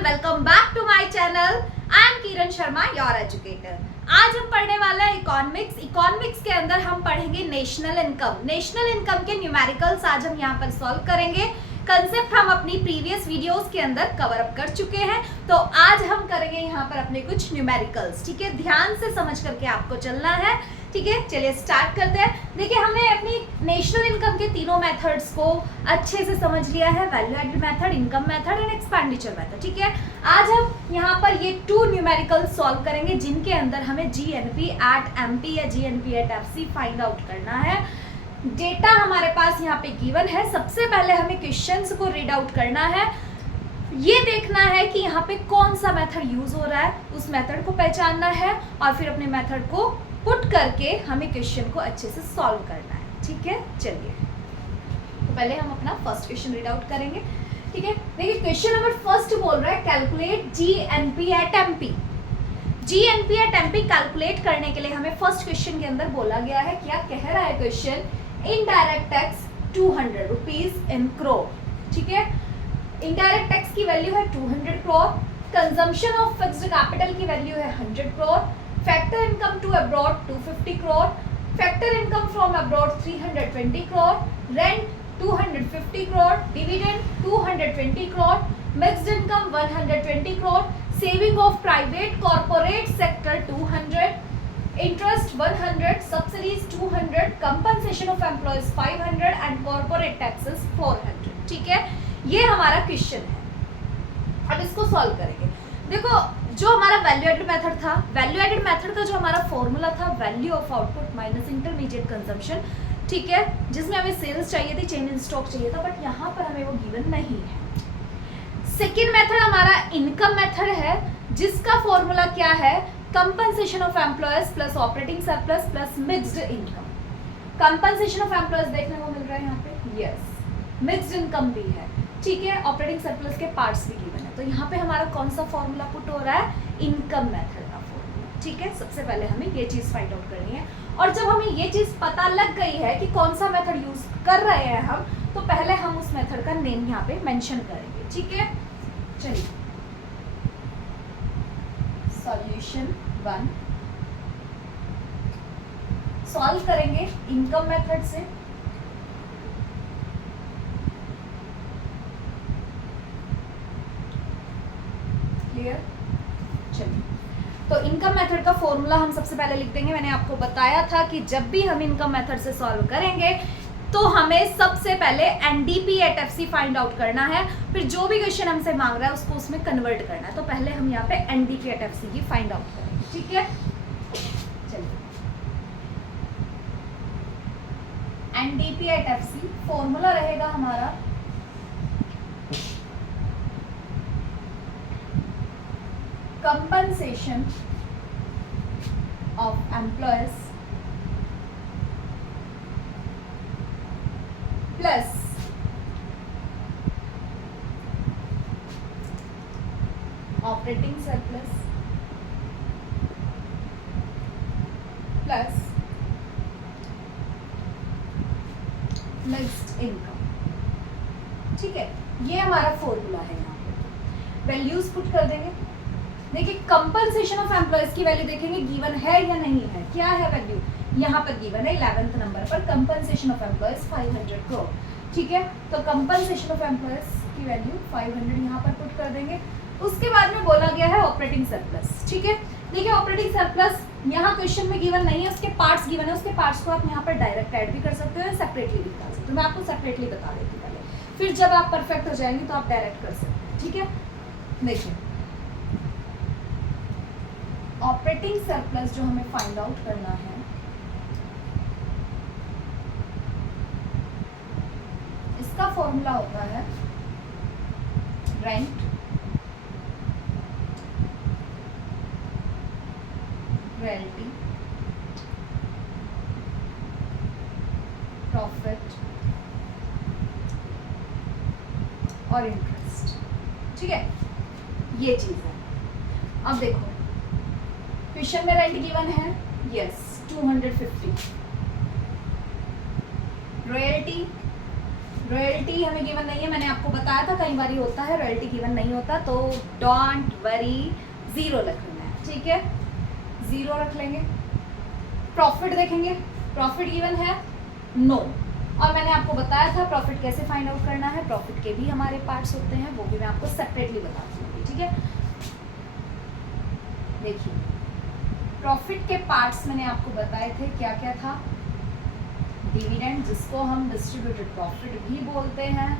Everyone, welcome back to my channel. I am Kiran Sharma, your educator. आज हम पढ़ने वाला है इकोनॉमिक्स के अंदर हम पढ़ेंगे नेशनल इनकम के न्यूमेरिकल्स आज हम यहाँ पर सॉल्व करेंगे। कंसेप्ट हम अपनी प्रीवियस वीडियोस के अंदर कवर अप कर चुके हैं, तो आज हम करेंगे यहाँ पर अपने कुछ न्यूमेरिकल्स। ठीक है, ध्यान से समझ करके आपको चलना है। ठीक है, चलिए स्टार्ट करते हैं। देखिए, हमने अपनी नेशनल इनकम के तीनों मेथड्स को अच्छे से समझ लिया है, value added method, income method and expenditure method. ठीक है, आज हम यहाँ पर ये 2 न्यूमेरिकल सॉल्व करेंगे जिनके अंदर हमें जीएनपी एट एमपी या GNP at FC find out करना है। डेटा हमारे पास यहाँ पे गिवन है। सबसे पहले हमें क्वेश्चंस को रीड आउट करना है, ये देखना है कि यहाँ पे कौन सा मेथड यूज हो रहा है, उस मेथड को पहचानना है और फिर अपने मेथड को पुट करके हमें क्वेश्चन को अच्छे से सॉल्व करना है। ठीक है, चलिए तो पहले हम अपना फर्स्ट क्वेश्चन रीड आउट करेंगे। ठीक है, देखिए क्वेश्चन नंबर फर्स्ट बोल रहा है calculate GNP at MP. GNP at MP calculate करने के लिए हमें फर्स्ट क्वेश्चन के अंदर बोला गया है, क्या कह रहा है question, indirect tax 200 rupees in crore. ठीक है, इनडायरेक्ट टैक्स की वैल्यू है 200 crore, consumption of fixed capital की वैल्यू है 100 crore, factor income to abroad 250 crore, factor income from abroad 320 crore, rent 250 crore, dividend 220 crore, mixed income 120 crore, saving of private corporate sector 200, interest 100, subsidies 200, compensation of employees 500 and corporate taxes 400। ठीक है, ये हमारा question है। अब इसको solve करेंगे। देखो, जो हमारा वैल्यू एडेड मेथड था, वैल्यू एडेड मेथड का जो हमारा फॉर्मूला था, value of output minus intermediate consumption. ठीक है, जिसमें हमें सेल्स चाहिए थी, चेंज इन स्टॉक चाहिए था, बट यहाँ पर हमें वो गिवन नहीं है। सेकेंड मेथड हमारा इनकम मेथड है, जिसका फॉर्मूला क्या है, compensation of employees plus operating surplus plus mixed income. Compensation of employees देखने को मिल रहा है यहाँ पे, यस। मिक्स्ड इनकम भी है, ठीक है, ऑपरेटिंग सरप्लस के पार्ट्स भी गिवन है। तो यहाँ पे हमारा कौन सा फॉर्मूला पुट हो रहा है, इनकम मेथड का फॉर्मूला। ठीक है, सबसे पहले हमें ये चीज फाइंड आउट करनी है, और जब हमें ये चीज पता लग गई है कि कौन सा मेथड यूज कर रहे हैं हम, तो पहले हम उस मेथड का नेम यहाँ पे मेंशन करेंगे। ठीक है, चलिए सॉल्यूशन 1 सॉल्व करेंगे इनकम मेथड से। क्लियर, चलिए तो इनकम मेथड का फॉर्मूला हम सबसे पहले लिख देंगे। मैंने आपको बताया था कि जब भी हम इनकम मेथड से सॉल्व करेंगे तो हमें सबसे पहले NDP at FC find out करना है, फिर जो भी क्वेश्चन हमसे मांग रहा है उसको उसमें कन्वर्ट करना है। तो पहले हम यहाँ पे एनडीपी एट एफसी की फाइंड आउट करेंगे। ठीक है, चलिए एनडीपी एट एफसी फॉर्मूला रहेगा हमारा compensation of employees plus operating surplus plus mixed income। ठीक है, ये हमारा फॉर्मूला है। यहाँ पे वैल्यूज पुट कर देंगे। देखिए, कंपनसेशन ऑफ एम्प्लॉयज की वैल्यू देखेंगे गिवन है या नहीं है, क्या है वैल्यू, यहाँ पर गिवन है 11th नंबर पर, कंपनसेशन ऑफ एम्प्लॉयज 500 करोड़। ठीक है, तो कंपनसेशन ऑफ एम्प्लॉयज की वैल्यू 500 यहाँ पर पुट कर देंगे। उसके बाद में बोला गया है ऑपरेटिंग सरप्लस। ठीक है, देखिए ऑपरेटिंग सरप्लस यहाँ क्वेश्चन में गिवन नहीं है, उसके पार्ट्स गिवन है, उसके पार्ट्स को आप यहाँ पर डायरेक्ट ऐड भी कर सकते हो, सेपरेटली भी कर सकते हो। मैं आपको सेपरेटली बता देती हूँ पहले, फिर जब आप परफेक्ट हो जाएंगे तो आप डायरेक्ट कर सकते हैं। ठीक है, देखिए ऑपरेटिंग सरप्लस जो हमें फाइंड आउट करना है, इसका फॉर्मूला होता है रेंट, रॉयल्टी, प्रॉफिट और इंटरेस्ट। ठीक है, ये चीज है। अब देखो क्वेश्चन में रेंट गिवन है, यस 250, रॉयल्टी रॉयल्टी हमें गिवन नहीं है, मैंने आपको बताया था कई बार होता है, रॉयल्टी गिवन नहीं होता, तो डोंट वरी, 0 रख लेना है, ठीक है, 0 रख लेंगे। प्रॉफिट देखेंगे, प्रॉफिट गिवन है, नो। और मैंने आपको बताया था प्रॉफिट कैसे फाइंड आउट करना है, प्रॉफिट के भी हमारे पार्ट्स होते हैं, वो भी मैं आपको सेपरेटली बता दूंगी, ठीक है। देखिए प्रॉफिट के पार्ट्स मैंने आपको बताए थे, क्या क्या था, डिविडेंड जिसको हम डिस्ट्रीब्यूटेड प्रॉफिट भी बोलते हैं,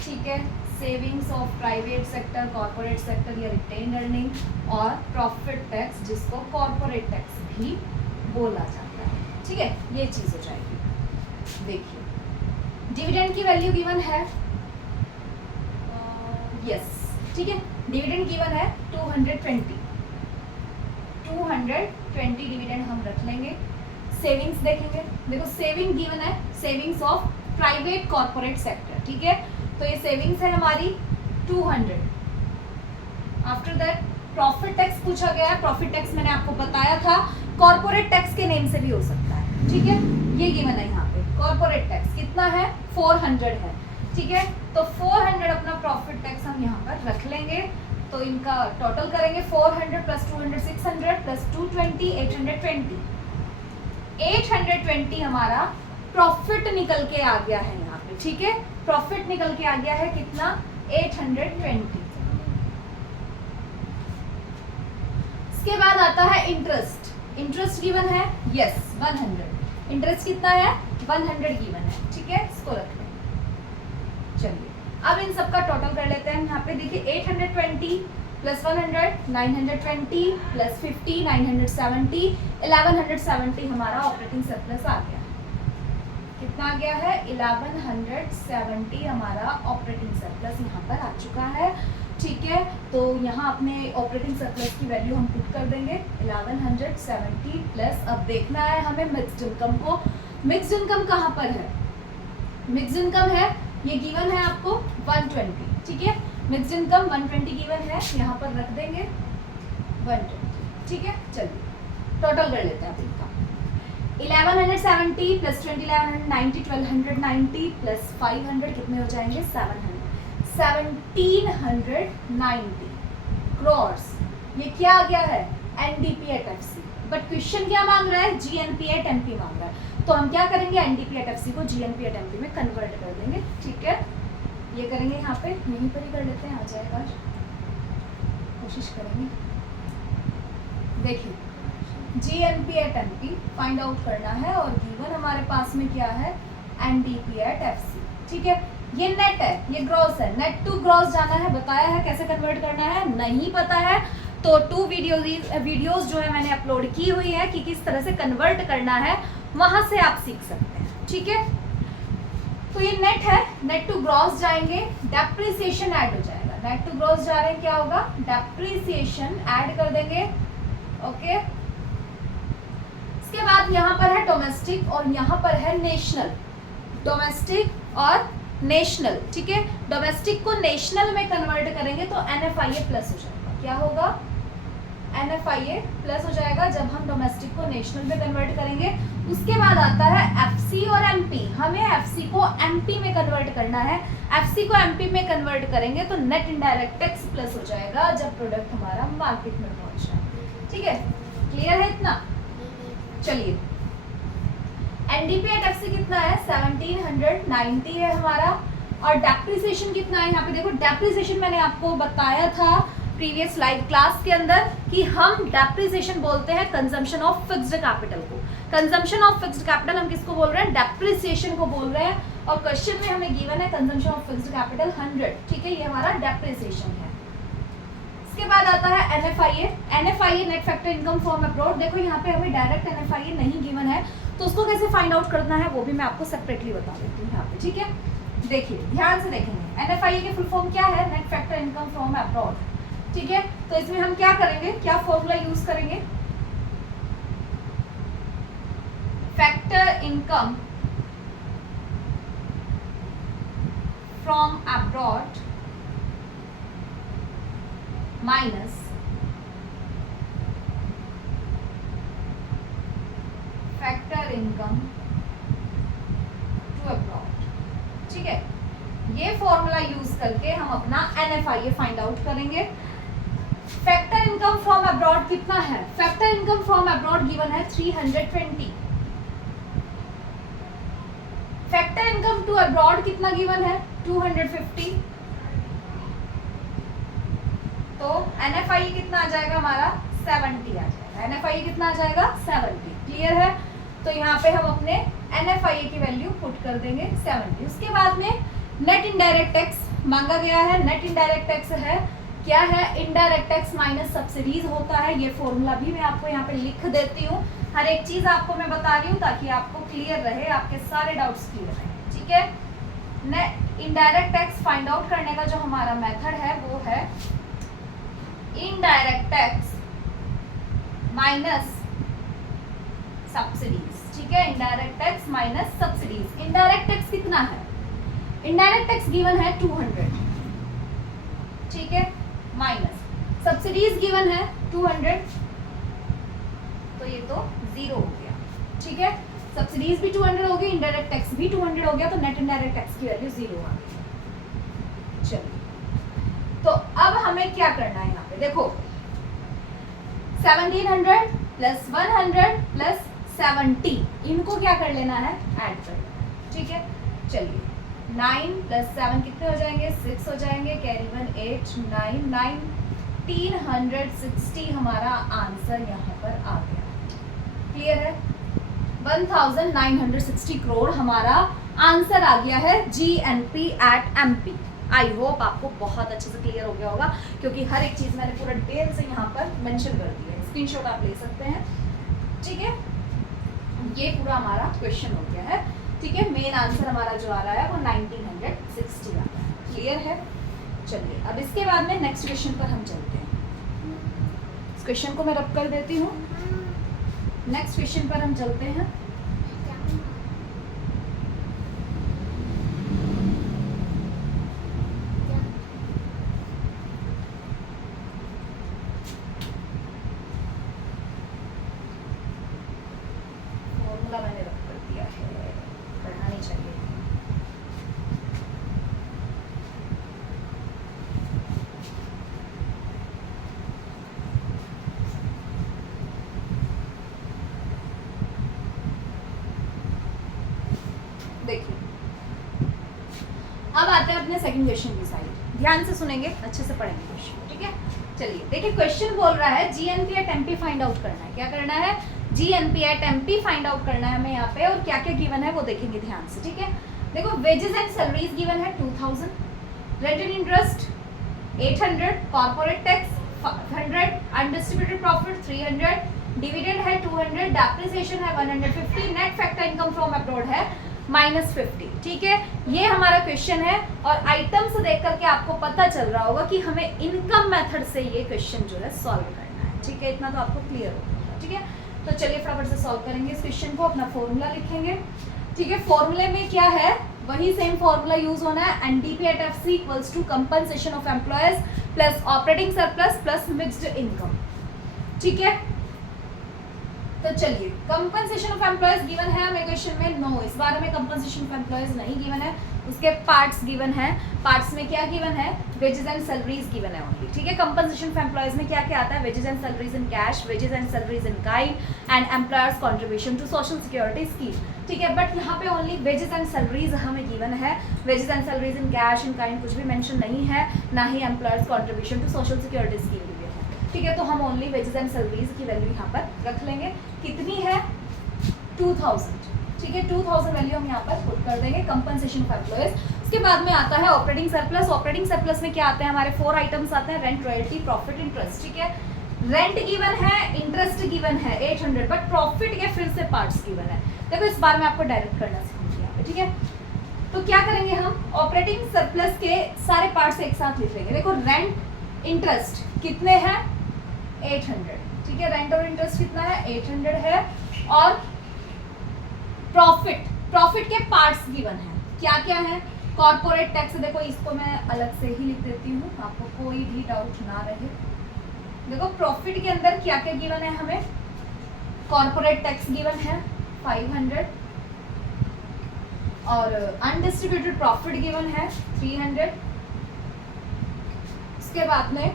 ठीक है, savings of private sector, corporate sector या रिटेन अर्निंग, और प्रॉफिट टैक्स जिसको कॉर्पोरेट टैक्स भी बोला जाता है, ठीक है, ये चीज़ हो जाएगी। देखिए डिविडेंड की वैल्यू गिवन है, यस, ठीक है, डिविडेंड गिवन है 220 डिविडेंड हम रख लेंगे। सेविंग्स देखेंगे, देखो सेविंग गिवन है, savings of private corporate sector, ठीक है, तो ये सेविंग्स है हमारी 200। आफ्टर दैट प्रॉफिट टैक्स पूछा गया है, प्रॉफिट टैक्स मैंने आपको बताया था कॉर्पोरेट टैक्स के नेम से भी हो सकता है, ठीक है, ये गिवन है यहाँ पे। कॉर्पोरेट टैक्स कितना है, 400 है, ठीक है, तो 400 अपना प्रॉफिट टैक्स हम यहाँ पर रख लेंगे। तो इनका टोटल करेंगे 400 प्लस 200 600 प्लस 220 820। 820 हमारा प्रॉफिट निकल के आ गया है यहाँ पे, ठीक है, प्रॉफिट निकल के आ गया है कितना, 820। इसके बाद आता है इंटरेस्ट, इंटरेस्ट गिवन है, यस 100, इंटरेस्ट कितना है, 100 गिवन है, ठीक है, इसको रख लें। चलिए अब इन सबका टोटल कर लेते हैं, यहाँ पे देखिए 820 प्लस 100 920 प्लस 50 970 1170 हमारा ऑपरेटिंग सरप्लस आ गया। कितना आ गया है, 1170 हमारा ऑपरेटिंग सरप्लस यहाँ पर आ चुका है, ठीक है। तो यहाँ अपने ऑपरेटिंग सरप्लस की वैल्यू हम पुट कर देंगे 1170 प्लस, अब देखना है हमें मिक्स्ड इनकम को। मिक्स्ड इनकम कहाँ पर है, मिक्स्ड इनकम है, ये गिवन है आपको 120, ठीक है, मिक्स्ड इनकम 120 गिवन है, यहाँ पर रख देंगे 120, ठीक है। चलिए टोटल कर लेते हैं इनका, 1170 प्लस 20 1190 1290 प्लस 500 कितने हो जाएंगे, 700 1790 क्रॉर्स। ये क्या आ गया है, NDP at FC, but question क्या मांग रहा है, जीएनपी एट एमपी मांग रहा है, तो हम क्या करेंगे, एनडीपी एट एफसी को जीएनपी एट एमपी में कन्वर्ट कर देंगे, ठीक है। ये करेंगे यहाँ पे, यहीं पर ही कर लेते हैं, आ जाएगा, कोशिश करेंगे। देखिए GNP at MP find out करना है, और गिवन हमारे पास में क्या है, एनडीपी एट एफसी, ठीक है। ये नेट है, ये ग्रॉस है, नेट टू ग्रॉस जाना है, बताया है कैसे कन्वर्ट करना है, नहीं पता है तो 2 वीडियोस जो है मैंने अपलोड की हुई है कि किस तरह से कन्वर्ट करना है, वहां से आप सीख सकते हैं, ठीक है। तो ये नेट है, नेट टू ग्रॉस जाएंगे, डेप्रिसिएशन ऐड हो जाएगा, नेट टू ग्रॉस जा रहे हैं, क्या होगा, डेप्रिसिएशन ऐड कर देंगे, ओके। इसके बाद यहाँ पर है डोमेस्टिक और यहाँ पर है नेशनल, डोमेस्टिक और नेशनल, ठीक है। डोमेस्टिक को नेशनल में कन्वर्ट करेंगे तो एनएफआईए प्लस हो जाएगा, क्या होगा, एनएफआईए प्लस हो जाएगा जब हम डोमेस्टिक को नेशनल में कन्वर्ट करेंगे। उसके बाद आता है एफसी और एमपी, हमें एफसी को एमपी में कन्वर्ट करना है, एफसी को एमपी में कन्वर्ट करेंगे तो नेट इनडायरेक्ट टैक्स प्लस हो जाएगा जब प्रोडक्ट हमारा मार्केट में पहुंच जाए, ठीक है, क्लियर है इतना। चलिए एनडीपी एट एफसी कितना है, 1790 है हमारा, और डेप्रिसिएशन कितना है, यहाँ पे देखो डेप्रिसिएशन मैंने आपको बताया था प्रीवियस लाइव क्लास के अंदर कि हम डेप्रिसिएशन बोलते हैं कंजम्पशन ऑफ फिक्स्ड कैपिटल को। कंजम्पशन ऑफ फिक्स्ड कैपिटल हम किसको बोल रहे हैं, डेप्रिसिएशन को बोल रहे हैं, और क्वेश्चन में हमें गिवन है कंजम्पशन ऑफ फिक्स्ड कैपिटल 100, ठीक है, ये हमारा डेप्रिसिएशन है। इसके बाद आता है NFIA, NFIA net factor income from abroad. देखो यहाँ पे हमें डायरेक्ट एनएफआईए नहीं गिवन है, तो उसको कैसे फाइंड आउट करना है वो भी मैं आपको सेपरेटली बता देती हूँ यहाँ पे, ठीक है। देखिए ध्यान से देखेंगे, एनएफआईए के फुल फॉर्म क्या है, net factor income from abroad, ठीक है। तो इसमें हम क्या करेंगे, क्या फॉर्मूला यूज करेंगे, factor income from abroad minus factor income to abroad, ठीक है। ये फॉर्मूला यूज करके हम अपना NFIA फाइंड आउट करेंगे। फैक्टर इनकम फ्रॉम अब्रॉड कितना है? Factor income from abroad given है 320। फैक्टर इनकम टू अब्रॉड कितना गिवन है? 250। तो NFIA कितना आ जाएगा हमारा? 70 आ जाएगा। NFIA कितना आ जाएगा? 70। क्लियर है? तो यहाँ पे हम अपने NFIA की वैल्यू पुट कर देंगे 70। उसके बाद में नेट इनडायरेक्ट टैक्स मांगा गया है। नेट इनडायरेक्ट टैक्स है क्या है? इनडायरेक्ट टैक्स माइनस सब्सिडीज होता है। ये फॉर्मूला भी मैं आपको यहाँ पे लिख देती हूँ। हर एक चीज आपको मैं बता रही हूँ ताकि आपको क्लियर रहे, आपके सारे डाउट्स क्लियर रहे। ठीक है? Net indirect tax find out करने का जो हमारा मेथड है वो है इनडायरेक्ट टैक्स माइनस सब्सिडीज। ठीक है? Indirect tax minus subsidies. Indirect tax कितना है? इनडायरेक्ट टैक्स गिवन है 200। ठीक है? माइनस सब्सिडीज गिवन है 200। तो ये तो 0 हो गया। ठीक है? सब्सिडीज भी 200 हो गई, इनडायरेक्ट टैक्स भी 200 हो गया, तो नेट इनडायरेक्ट टैक्स की वैल्यू 0 आ गई। चलिए, तो अब हमें क्या करना है? यहाँ पे देखो 1700 प्लस 100 प्लस 70, इनको क्या कर लेना है? ऐड कर लेना है। ठीक है? चलिए 9 प्लस 7 कितने हो जाएंगे? 6 हो जाएंगे। कैरी 1 8 9 9 1960 हमारा आंसर यहाँ पर आ गया। क्लियर है? 1960 करोड़ हमारा आंसर आ गया है GNP at MP। I hope आपको बहुत अच्छे से क्लियर हो गया होगा, क्योंकि हर एक चीज मैंने पूरा डिटेल से यहाँ पर मेंशन कर दी है। स्क्रीनशॉट आप ले सकते हैं। ठीक है? ये पूरा हमारा क्वेश्चन हो गया है। ठीक है? मेन आंसर हमारा जो आ रहा है वो 1960 आ रहा है। क्लियर है? चलिए, अब इसके बाद में नेक्स्ट क्वेश्चन पर हम चलते हैं। इस क्वेश्चन को मैं रब कर देती हूँ। नेक्स्ट क्वेश्चन पर हम चलते हैं। फॉर्मूला मैंने रब कर दिया है, पढ़ना नहीं चाहिए। देखिए, अब आते हैं अपने सेकंड क्वेश्चन की साइड। ध्यान से सुनेंगे, अच्छे से पढ़ेंगे क्वेश्चन। ठीक है? चलिए देखिए, क्वेश्चन बोल रहा है GNP at MP find out करना है। क्या करना है? GNP at MP find out करना है हमें यहाँ पे। और क्या क्या गिवन है वो देखेंगे ध्यान से। ठीक है? देखो, वेजेस एंड सैलरीज गिवन है 2000, rent and interest 800, corporate tax 100, undistributed profit 300, dividend है 200, डेप्रिसिएशन है 150, net factor income from abroad है -50। ठीक है? ये हमारा क्वेश्चन है और आइटम्स देख करके आपको पता चल रहा होगा कि हमें इनकम मेथड से ये क्वेश्चन जो है सॉल्व करना है। ठीक है? इतना तो आपको क्लियर होगा। ठीक है? तो चलिए फटाफट से सॉल्व करेंगे इस क्वेश्चन को। अपना फॉर्मूला लिखेंगे। ठीक है? फॉर्मूले में क्या है? वही सेम फॉर्मूला यूज होना है। NDP at FC equals to compensation of employees plus operating surplus plus mixed income. ठीक है? तो चलिए, कंपनसेशन ऑफ एम्प्लॉयज गिवन है हमें क्वेश्चन में? नो, इस बार हमें कंपनसेशन ऑफ एम्प्लॉयज नहीं गिवन है। उसके पार्ट्स गिवन है। पार्ट्स में क्या गिवन है? वेजेस एंड सैलरीज गिवन है ओनली। ठीक है? कंपनसेशन ऑफ एम्प्लॉयज में क्या क्या आता है? Wages and salaries in cash, wages and salaries in kind and employers contribution to social security scheme. ठीक है? बट यहाँ पे ओनली वेजेस एंड सैलरीज हमें गिवन है। Wages and salaries in cash in kind कुछ भी मेंशन नहीं है, ना ही employers contribution to social security scheme. ठीक है? तो हम ओनली वेजेस एंड सैलरीज की वैल्यू यहाँ पर रख लेंगे। कितनी है? 2000। ठीक है? 2000 वैल्यू हम यहाँ पर पुट कर देंगे कंपनसेशन ऑफ एम्प्लॉयज। उसके बाद में आता है ऑपरेटिंग सरप्लस। ऑपरेटिंग सरप्लस में क्या आते हैं? हमारे 4 आइटम्स आते हैं, रेंट, रॉयल्टी, प्रॉफिट, इंटरेस्ट। ठीक है? रेंट गिवन है, इंटरेस्ट गिवन है 800, बट प्रॉफिट के फिर से पार्ट्स गिवन है। देखो, इस बार मैं आपको डायरेक्ट करना सिखाऊंगी यहाँ पे। ठीक है? तो क्या करेंगे हम? ऑपरेटिंग सरप्लस के सारे पार्ट्स एक साथ लिख लेंगे। देखो, रेंट इंटरेस्ट कितने हैं? 800। ठीक है? रेंट और इंटरेस्ट कितना है? 800 है। और प्रॉफिट के पार्ट्स गिवन है। क्या क्या है? Corporate tax. देखो, इसको मैं अलग से ही लिख देती हूँ, आपको कोई भी डाउट ना रहे। देखो, प्रॉफिट के अंदर क्या क्या गिवन है हमें? कॉर्पोरेट टैक्स गिवन है 500, और अनडिस्ट्रीब्यूटेड प्रॉफिट गिवन है 300। उसके बाद में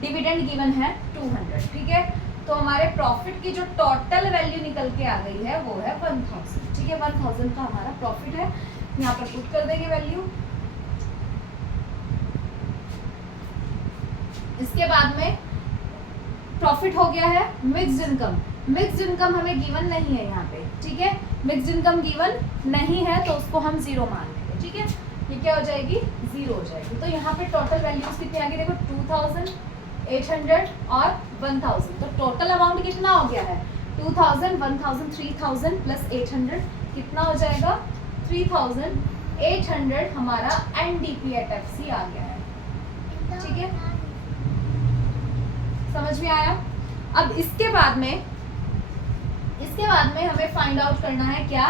डिविडेंड गिवन है 200। ठीक है, तो हमारे प्रॉफिट की जो टोटल वैल्यू निकल के आ गई है वो है 1000। ठीक है, 1000 का हमारा प्रॉफिट है, यहाँ पर पुट कर देंगे वैल्यू। इसके बाद में प्रॉफिट हो गया है मिक्स्ड इनकम। मिक्स्ड इनकम हमें गिवन नहीं है यहाँ पे। ठीक है, मिक्स्ड इनकम गिवन नहीं है तो उसको हम 0 मान लेंगे। ठीक है, ये क्या हो जाएगी, 0 हो जाएगी। तो यहाँ पे टोटल वैल्यूज कितनी आ गई देखो, 2800 और 1000। तो टोटल अमाउंट कितना हो गया है, 2000, 1000, 3000 प्लस 800 कितना हो जाएगा, 3800 हमारा NDP@FC आ गया है। ठीक है, समझ में आया। अब इसके बाद में हमें फाइंड आउट करना है क्या,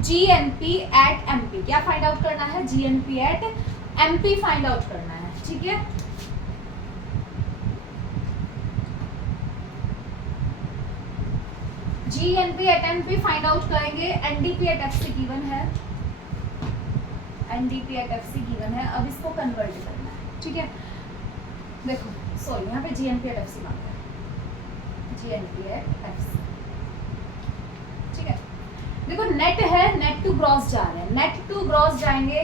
GNP@MP। क्या फाइंड आउट करना है, GNP@MP फाइंड आउट करना है। ठीक है, GNP@MP फाइंड आउट करेंगे। NDP@FC गिवन है, NDP@FC गिवन है। अब इसको कन्वर्ट करना है। ठीक है, देखो सॉरी यहाँ पे GNP@FC मांगा है, GNP@FC। ठीक है, देखो नेट है, नेट टू ग्रॉस जा रहे हैं, नेट टू ग्रॉस जाएंगे।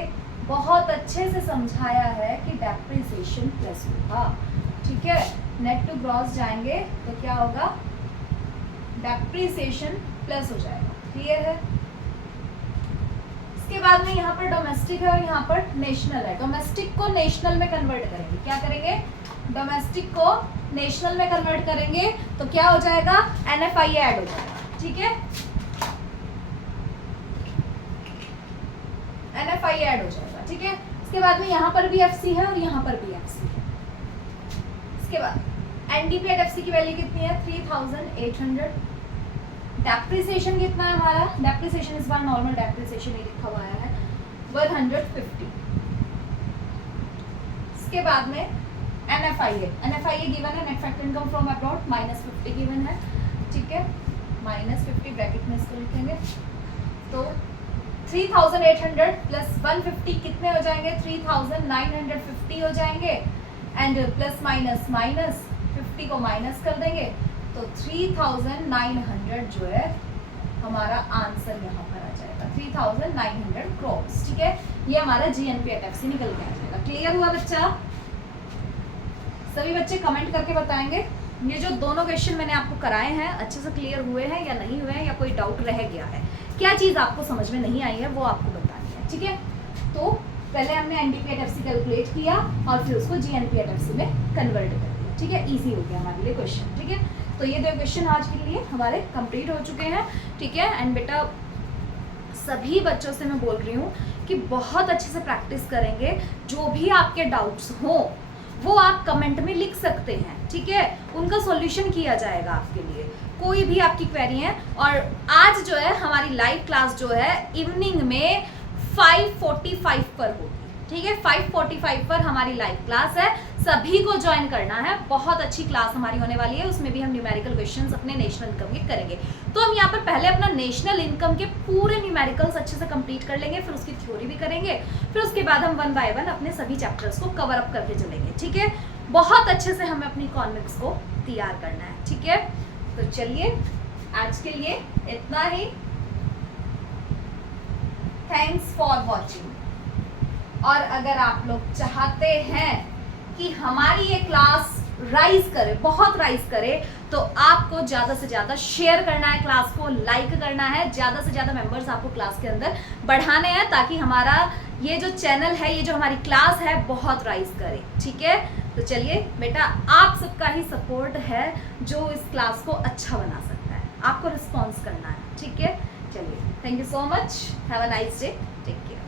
बहुत अच्छे से समझाया है कि डेप्रिसिएशन प्लस होगा। ठीक है, नेट टू ग्रॉस जाएंगे तो क्या होगा, डेप्रिसिएशन प्लस हो जाएगा। क्लियर है। इसके बाद में यहाँ पर डोमेस्टिक है और यहाँ पर नेशनल है। डोमेस्टिक को नेशनल में कन्वर्ट करेंगे। क्या करेंगे, डोमेस्टिक को नेशनल में कन्वर्ट करेंगे तो क्या हो जाएगा, NFI ऐड हो जाएगा। ठीक है, NFI ऐड हो जाएगा। ठीक है, इसके बाद में यहाँ पर भी FC है और यहाँ पर भी FC है। इसके बाद NDP@FC की वैल्यू कितनी है, 3800। डेप्रिसिएशन कितना है हमारा, डेप्रिसिएशन इस बार नॉर्मल डेप्रिसिएशन ही लिखा हुआ है 150। इसके बाद में NFI है, NFI गिवन है, net factor income from abroad -50 given है। ठीक है, -50 ब्रैकेट में इसको लिखेंगे। तो 3800 प्लस 150 कितने हो जाएंगे, 3950 हो जाएंगे। एंड प्लस माइनस 50 को माइनस कर देंगे तो 3900 जो है हमारा आंसर यहाँ पर आ जाएगा, 3900 क्रॉस। ठीक है, ये हमारा GNP@FC निकल के आ जाएगा। क्लियर हुआ बच्चा, सभी बच्चे कमेंट करके बताएंगे ये जो दोनों क्वेश्चन मैंने आपको कराए हैं अच्छे से क्लियर हुए हैं या नहीं हुए हैं, या कोई डाउट रह गया है, क्या चीज़ आपको समझ में नहीं आई है वो आपको बतानी है। ठीक है, तो पहले हमने NDP@FC कैलकुलेट किया और फिर उसको GNP@FC में कन्वर्ट कर दिया। ठीक है, इजी हो गया हमारे लिए क्वेश्चन। ठीक है, तो ये 2 क्वेश्चन आज के लिए हमारे कंप्लीट हो चुके हैं। ठीक है, एंड बेटा सभी बच्चों से मैं बोल रही हूँ कि बहुत अच्छे से प्रैक्टिस करेंगे। जो भी आपके डाउट्स हों वो आप कमेंट में लिख सकते हैं। ठीक है, उनका सॉल्यूशन किया जाएगा आपके लिए, कोई भी आपकी क्वेरी है। और आज जो है हमारी लाइव क्लास जो है इवनिंग में 5:45 पर होगी। ठीक है, 5:45 पर हमारी लाइव क्लास है, सभी को ज्वाइन करना है। बहुत अच्छी क्लास हमारी होने वाली है, उसमें भी हम न्यूमेरिकल क्वेश्चंस अपने नेशनल इनकम के करेंगे। तो हम यहाँ पर पहले अपना नेशनल इनकम के पूरे न्यूमेरिकल्स अच्छे से कंप्लीट कर लेंगे, फिर उसकी थ्योरी भी करेंगे, फिर उसके बाद हम 1 बाय 1 अपने सभी चैप्टर्स को कवर अप करके चलेंगे। ठीक है, बहुत अच्छे से हमें अपनी इकोनॉमिक्स को तैयार करना है। ठीक है, तो चलिए आज के लिए इतना ही। Thanks for watching. और अगर आप लोग चाहते हैं कि हमारी ये क्लास राइज करे, बहुत राइज करे, तो आपको ज़्यादा से ज़्यादा शेयर करना है, क्लास को लाइक करना है, ज़्यादा से ज़्यादा मेंबर्स आपको क्लास के अंदर बढ़ाने हैं, ताकि हमारा ये जो चैनल है, ये जो हमारी क्लास है, बहुत राइज करे। ठीक है, तो चलिए बेटा, आप सबका ही सपोर्ट है जो इस क्लास को अच्छा बना सकता है, आपको रिस्पॉन्स करना है। ठीक है, चलिए, thank you so much, have a nice day, take care.